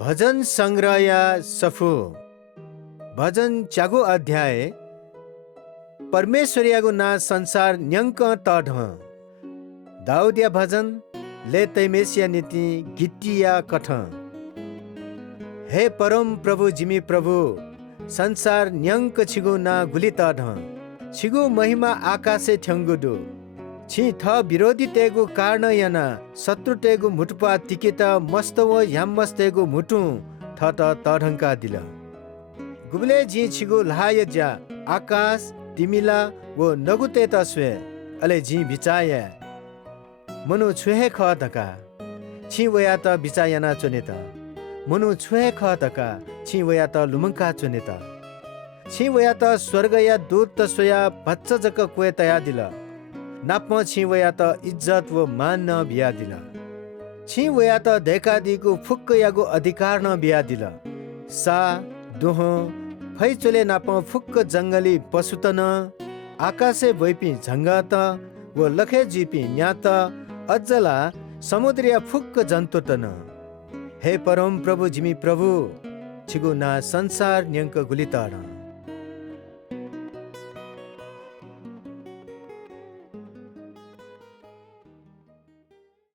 भजन संग्रह या सफु भजन चागो अध्याय परमेश्वरियागो ना संसार न्यंक तढ दाऊदिया भजन ले तैमेसिया नीति गिट्टिया कठ। हे परम प्रभु जिमी प्रभु संसार न्यंक छिगो ना गुली तढ छिगो महिमा आकाशे ठ्यंगुडु छि थ विरोधी तेगो कारण याना शत्रु तेगो मुटुपा तिकित मस्त व यामस तेगो मुटु थ त तढंका दिल गुबले जी छिगो लहाय जा आकाश तिमिला वो नगुते तस्वे अले जी बिचाया मनु छुहे ख धका छि वया त बिचायाना चोने त मनु छुहे ख धका छि वया त लुमंका चोने त छि वया त स्वर्ग या दूत त सोया भच्च जक कोए तया दिल नाप छि वया त इज्जत व मान न बिया दिल छि वया त देकादीको फुक्क यागो अधिकार न बिया दिल सा दुह फैचोले नाप फुक्क जंगली पशुतन आकाशे बैपी झंगात व लखे जीपी न्यात अज्जला समुद्रिया फुक्क जन्तुतन। हे परम प्रभु जिमी प्रभु छिगु ना संसार न्यंक गुलिताड